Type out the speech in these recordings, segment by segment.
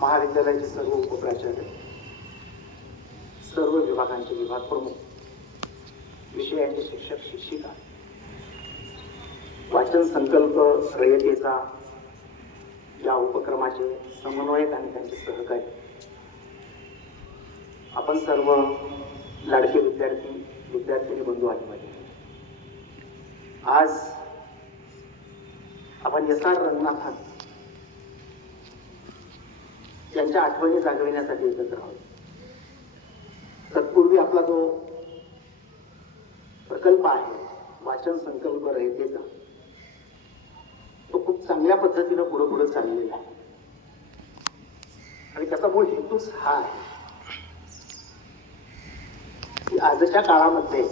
महाविद्यालयाचे सर्व उपप्राचार्य, सर्व विभागांचे विभाग प्रमुख, विषयांचे शिक्षक शिक्षिका, वाचन संकल्प रयतेचा या उपक्रमाचे समन्वयक आणि त्यांचे सहकारी, आपण सर्व लाडके विद्यार्थी विद्यार्थिनी बंधू आणि भगिनी, आज आपण एस.आर. रंगनाथन यांच्या आठवणी जागविण्यासाठी एकत्र आहोत. तत्पूर्वी आपला जो प्रकल्प आहे वाचन संकल्प रयतेचा, तो खूप चांगल्या पद्धतीनं पुढे चाललेला आहे आणि त्याचा मूळ हेतूच हा आहे की आजच्या काळामध्ये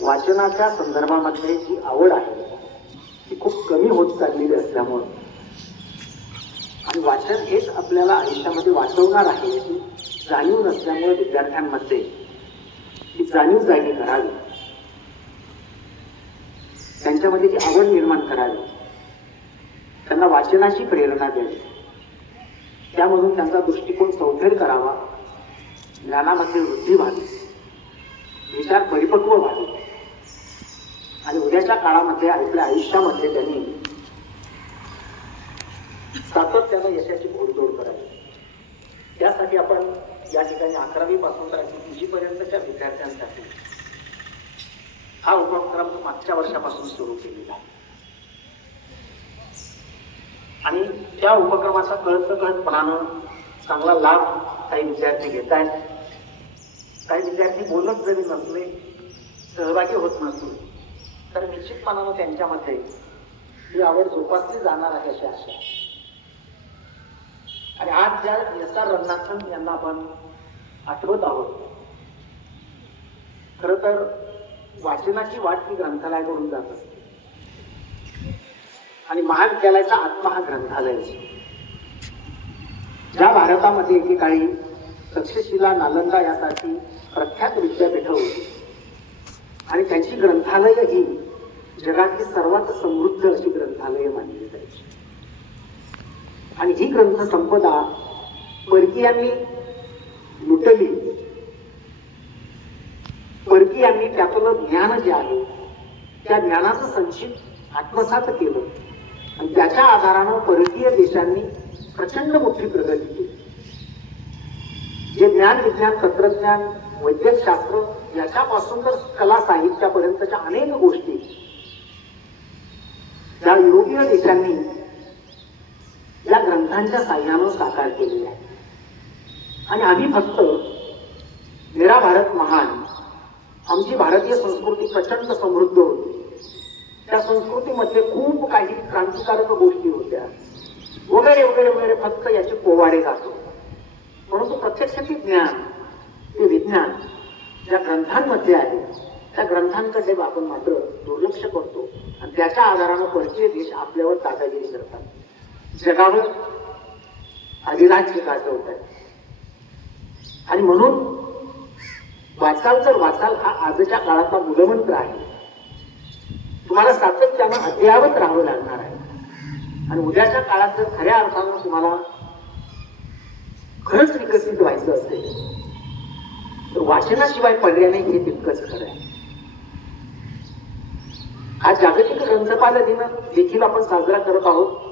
वाचनाच्या संदर्भामध्ये जी आवड आहे ती खूप कमी होत चाललेली असल्यामुळे आणि वाचन हेच आपल्याला आयुष्यामध्ये वाचवणार आहे याची जाणीव नसल्यामुळे विद्यार्थ्यांमध्ये ती जाणीव जागी करावी, त्यांच्यामध्ये ती आवड निर्माण करावी, त्यांना वाचनाची प्रेरणा द्यावी, त्यामधून त्यांचा दृष्टिकोन चौफेर करावा, ज्ञानामध्ये वृद्धी व्हावी, विचार परिपक्व व्हावे आणि उद्याच्या काळामध्ये आपल्या आयुष्यामध्ये त्यांनी सातत्यानं यशाची घोडदौड करावी. त्यासाठी आपण या ठिकाणी 11वी पासून तर 3जी पर्यंतच्या विद्यार्थ्यांसाठी हा उपक्रम मागच्या वर्षापासून सुरू केलेला आहे आणि त्या उपक्रमाचा कळतपणानं चांगला लाभ काही विद्यार्थी घेत आहेत. काही विद्यार्थी बोलत जरी नसले, सहभागी होत नसले, तर निश्चितपणानं त्यांच्यामध्ये ही आवड जोपासली जाणार आहे अशी आशा आहे. आणि आज ज्या एस.आर. रंगनाथन यांना आपण आठवत आहोत, खर तर वाचनाची वाट ही ग्रंथालयाकडून जात असते आणि महाविद्यालयाचा आत्मा हा ग्रंथालय असतो. ज्या भारतामध्ये एकेकाळी तक्षशिला, नालंदा यासारखी प्रख्यात विद्यापीठं होती आणि त्यांची ग्रंथालय ही जगातली सर्वात समृद्ध अशी ग्रंथालय मानली जायची आणि ही ग्रंथ संपदा परकीयांनी लुटली. परकीयांनी त्यातलं ज्ञान जे आहे त्या ज्ञानाचं संचित आत्मसात केलं आणि त्याच्या आधारानं परकीय देशांनी प्रचंड मोठी प्रगती केली. जे ज्ञान, विज्ञान, तंत्रज्ञान, वैद्यकशास्त्र याच्यापासून तर कला साहित्यापर्यंतच्या अनेक गोष्टी या युरोपीय देशांनी या ग्रंथांच्या साह्यानं साकार केलेल्या आहेत आणि आम्ही फक्त मेरा भारत महान, आमची भारतीय संस्कृती प्रचंड समृद्ध होती, त्या संस्कृतीमध्ये खूप काही क्रांतिकारक गोष्टी होत्या वगैरे वगैरे वगैरे फक्त याचे पोवाडे गातो. परंतु प्रत्यक्ष ते ज्ञान, ते विज्ञान ज्या ग्रंथांमध्ये आहे त्या ग्रंथांकडे आपण मात्र दुर्लक्ष करतो आणि त्याच्या आधारानं परकीय देश आपल्यावर दादागिरी करतात, जगावर अधिराज्य गाजवत आहेत. आणि म्हणून वाचाल तर वाचाल हा आजच्या काळाचा मूलमंत्र आहे. तुम्हाला सातत्यानं अद्ययावत राहावं लागणार आहे आणि उद्याच्या काळात जर खऱ्या अर्थानं तुम्हाला खरंच विकसित व्हायचं असेल तर वाचनाशिवाय पर्याय नाही, हे तितकंच खरं आहे. हा जागतिक ग्रंथपाल दिन देखील आपण साजरा करत आहोत.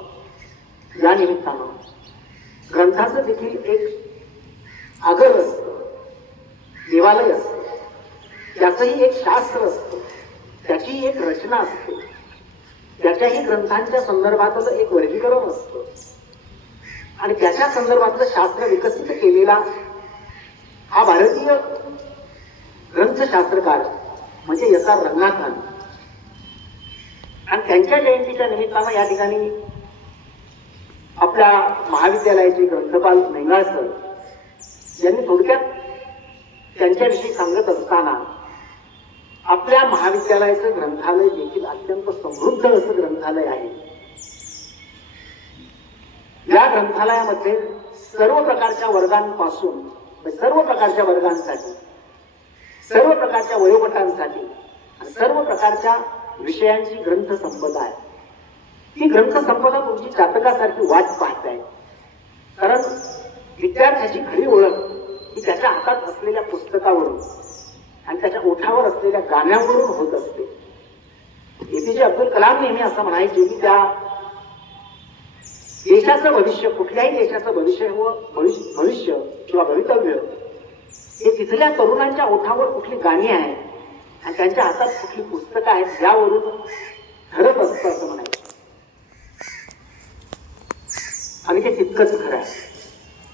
या निमित्तानं ग्रंथाचं देखील एक आगर असतं, देवालय असतं, त्याचंही एक शास्त्र असतं, त्याची एक रचना असते, त्याच्याही ग्रंथांच्या संदर्भातलं एक वर्गीकरण असतं आणि त्याच्या संदर्भातलं शास्त्र विकसित केलेला हा भारतीय ग्रंथशास्त्रकार म्हणजे एस.आर. रंगनाथन. आणि त्यांच्या जयंतीच्या निमित्तानं या ठिकाणी आपल्या महाविद्यालयाचे ग्रंथपाल नेंगाळकर यांनी थोडक्यात त्यांच्याविषयी सांगत असताना आपल्या महाविद्यालयाचं ग्रंथालय देखील अत्यंत समृद्ध असं ग्रंथालय आहे. या ग्रंथालयामध्ये सर्व प्रकारच्या वर्गांपासून सर्व प्रकारच्या वर्गांसाठी, सर्व प्रकारच्या वयोगटांसाठी आणि सर्व प्रकारच्या विषयांची ग्रंथ संपदा आहे. ही ग्रंथ संपदा तुमची चातकासारखी वाट पाहत आहे. कारण विद्यार्थ्याची खरी ओळख ही त्याच्या हातात असलेल्या पुस्तकावरून आणि त्याच्या ओठावर असलेल्या गाण्यावरून होत असते. एपीजे अब्दुल कलाम नेहमी असं म्हणायचे की त्या देशाचं भविष्य, कुठल्याही देशाचं भविष्य किंवा भवितव्य हे तिथल्या तरुणांच्या ओठावर कुठली गाणी आहेत आणि त्यांच्या हातात कुठली पुस्तकं आहेत यावरून ठरत असतं असं म्हणायचं. आणि ते तितकंच खरं आहे.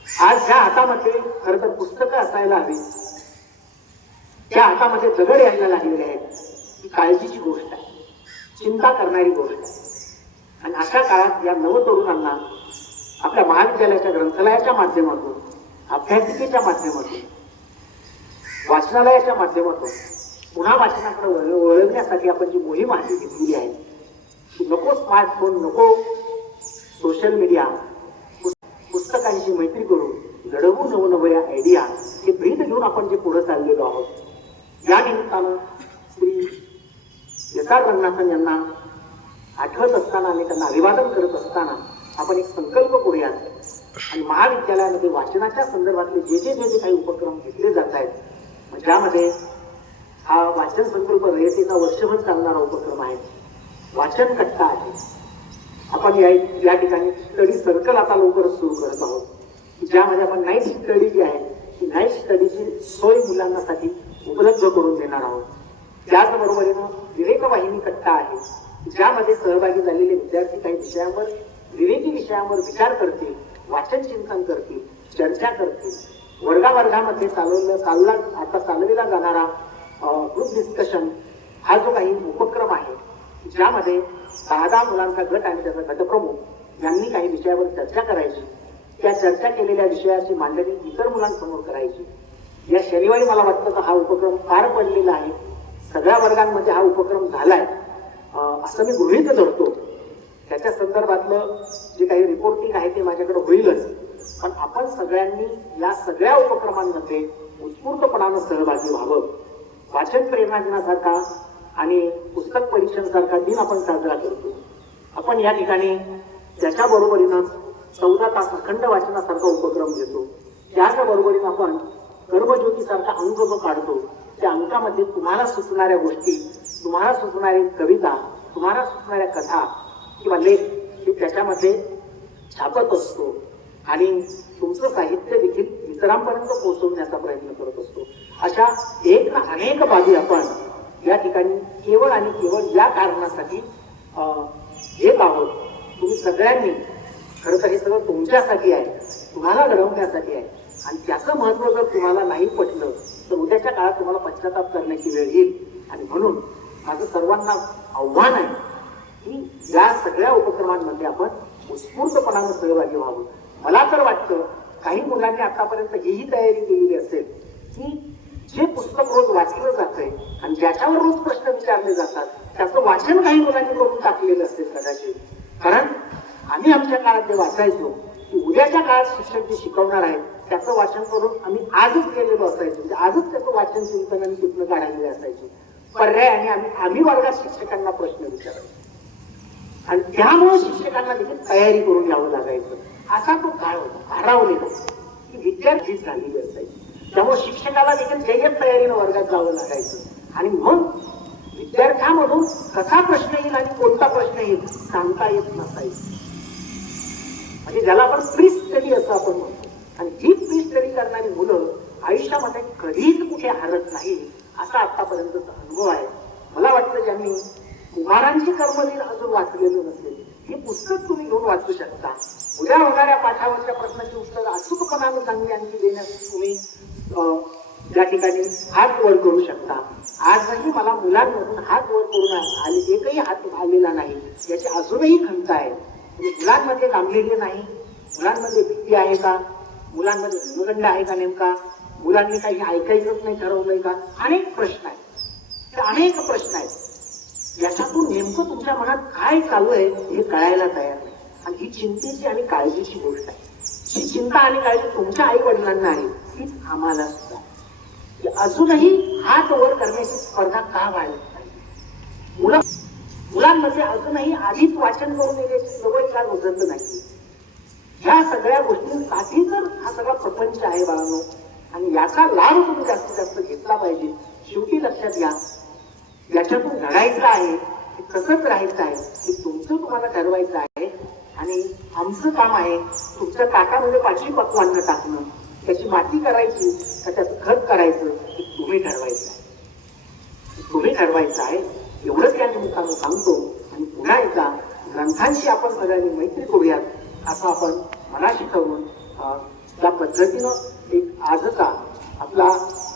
आज ज्या हातामध्ये खरं तर पुस्तकं असायला हवी, त्या हातामध्ये दगड यायला लागलेले आहेत, ही काळजीची गोष्ट आहे, चिंता करणारी गोष्ट आहे. आणि अशा काळात या नवतरुणांना आपल्या महाविद्यालयाच्या ग्रंथालयाच्या माध्यमातून, अभ्यासिकेच्या माध्यमातून, वाचनालयाच्या माध्यमातून पुन्हा वाचनाकडे वळवण्यासाठी आपण जी मोहीम हाती घेतलेली आहे, की नको स्मार्टफोन, नको सोशल मीडिया, पुस्तकांची मैत्री करून घडवू नवनव्या आयडिया, हे ब्रीद घेऊन आपण जे पुढे चाललेलो आहोत. या निमित्तानं श्री एस आर रंगनाथन यांना आठवत असताना आणि त्यांना अभिवादन करत असताना आपण एक संकल्प करूयात आणि महाविद्यालयामध्ये वाचनाच्या संदर्भातले जे काही उपक्रम घेतले जात आहेत, ज्यामध्ये हा वाचन संकल्प रयतेचा वर्षभर चालणारा उपक्रम आहे, वाचन कट्टा आहे. आपण या ठिकाणी स्टडी सर्कल आता लवकरच सुरू करत आहोत, ज्यामध्ये आपण नाईट स्टडी जी आहे ती नाईट स्टडीची सोय मुलांसाठी उपलब्ध करून देणार आहोत. त्याचबरोबरीनं विवेकवाहिनी कट्टा आहे, ज्यामध्ये सहभागी झालेले विद्यार्थी काही विषयांवर, विवेकी विषयांवर विचार करतील, वाचन चिंतन करतील, चर्चा करतील. वर्गामध्ये आता चालविला जाणारा ग्रुप डिस्कशन हा जो काही उपक्रम आहे, ज्यामध्ये 10 मुलांचा गट आणि त्याचा गटप्रमुख यांनी काही विषयावर चर्चा करायची, त्या चर्चा केलेल्या विषयाची मांडणी इतर मुलांसमोर करायची. या शनिवारी मला वाटतं की हा उपक्रम पार पडलेला आहे, सगळ्या वर्गांमध्ये हा उपक्रम झालाय असं मी गृहीत धरतो. त्याच्या संदर्भातलं जे काही रिपोर्टिंग आहे ते माझ्याकडे होईलच, पण आपण सगळ्यांनी या सगळ्या उपक्रमांमध्ये उत्स्फूर्तपणानं सहभागी व्हावं. वाचन प्रेरणा दिनासारखा आणि पुस्तक परीक्षणासारखा दिन आपण साजरा करतो. आपण या ठिकाणी त्याच्या बरोबरीनं 14 तास अखंड वाचनासारखा उपक्रम घेतो. त्याच्या बरोबरीनं आपण कर्मज्योतीसारखा अंक जो काढतो, त्या अंकामध्ये तुम्हाला सुचणाऱ्या गोष्टी, तुम्हाला सुचणारी कविता, तुम्हाला सुचणाऱ्या कथा किंवा लेख हे त्याच्यामध्ये छापत असतो आणि तुमचं साहित्य देखील इतरांपर्यंत पोहोचवण्याचा प्रयत्न करत असतो. अशा एक ना अनेक बाबी आपण या ठिकाणी केवळ आणि केवळ या कारणासाठी घेत आहोत. तुम्ही सगळ्यांनी खरं तर हे सगळं तुमच्यासाठी आहे, तुम्हाला घडवण्यासाठी आहे. आणि त्याचं महत्व जर तुम्हाला नाही पटलं तर उद्याच्या काळात तुम्हाला पश्चाताप करण्याची वेळ येईल. आणि म्हणून माझं सर्वांना आव्हान आहे की या सगळ्या उपक्रमांमध्ये आपण उत्स्फूर्तपणानं सहभागी व्हावं. मला तर वाटतं काही मुलांनी आतापर्यंत हीही तयारी केलेली असेल की जे पुस्तक रोज वाचलं जातंय आणि ज्याच्यावर रोज प्रश्न विचारले जातात त्याचं वाचन काही मुलांनी करून टाकलेलं असेल कदाचित. कारण आम्ही आमच्या काळात जे वाचायचो की उद्याच्या काळात शिक्षक जे शिकवणार आहेत त्याचं वाचन करून आम्ही आजच केलेलं असायचं, म्हणजे आजच त्याचं वाचन चिंतन आणि चित्र काढायला असायचे. पर्यायाने आम्ही वर्गात शिक्षकांना प्रश्न विचारायचो आणि त्यामुळे शिक्षकांना देखील तयारी करून यावं लागायचं. असा तो काळ होता हरवलेला की विद्यार्थी झालेली असायची. त्यामुळे शिक्षकाला देखील जय्यत तयारीनं वर्गात जावं लागायचं आणि मग विद्यार्थ्यामधून कसा प्रश्न येईल आणि कोणता प्रश्न येईल सांगता येत नसायचं. म्हणजे ज्याला आपण प्री स्टडी असं आपण म्हणतो. आणि ही प्री स्टडी करणारी मुलं आयुष्यामध्ये कधीच कुठे हरत नाही असा आतापर्यंतचा अनुभव आहे. मला वाटतं ज्यांनी कुमारांची कर्मवीर अजून वाचलेलं नसेल हे पुस्तक तुम्ही घेऊन वाचू शकता. उद्या होणाऱ्या पाठावरच्या प्रश्नाची उत्तर अचूकपणानं चांगली आणखी देण्यास तुम्ही या ठिकाणी हात वर करू शकता. आजही मला मुलांमधून हात वर करून आले एकही हात आलेला नाही याची अजूनही खंत आहे. म्हणजे मुलांमध्ये गांभीर्य नाही, मुलांमध्ये भीती आहे का, मुलांमध्ये मनगंड आहे का, नेमका मुलांनी काही ऐकायचंच नाही ठरवलंय का, अनेक प्रश्न आहेत. अनेक प्रश्न आहेत. याच्यातून नेमकं तुमच्या मनात काय चाललंय हे कळायला तयार नाही. आणि ही चिंतेची आणि काळजीची गोष्ट आहे. ही चिंता आणि काळजी तुमच्या आई वडिलांना आहे तीच आम्हाला सुद्धा. अजूनही हात वर करण्याची स्पर्धा का वाढत नाही? मुलांमध्ये अजूनही आधीच वाचन करून येण्याची सवय का रुजत नाही? ह्या सगळ्या गोष्टींसाठी तर हा सगळा प्रपंच आहे बाळांनो, आणि याचा लाभ तुम्ही जास्तीत जास्त घेतला पाहिजे. शेवटी लक्षात घ्या, याच्यातून घडायचं आहे, कसंच राहायचं आहे हे तुमचं तुम्हाला ठरवायचं आहे. आणि आमचं काम आहे तुमच्या ताटामध्ये पाचवी पक्वान्न टाकणं, त्याची माती करायची का त्याचं खत करायचं हे तुम्ही ठरवायचं आहे. तुम्ही ठरवायचं आहे एवढंच या निमित्तानं सांगतो. आणि पुन्हा एकदा ग्रंथांशी आपण सगळ्यांनी मैत्री करूयात असं आपण मनाशी ठरवून त्या पद्धतीनं एक आजचा आपला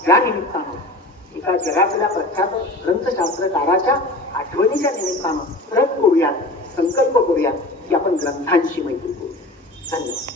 या निमित्तानं एका जगातल्या प्रख्यात ग्रंथशास्त्रकाराच्या आठवणीच्या निमित्तानं प्रयत्न करूयात, संकल्प करूयात की आपण ग्रंथांशी मैत्री करू. धन्यवाद.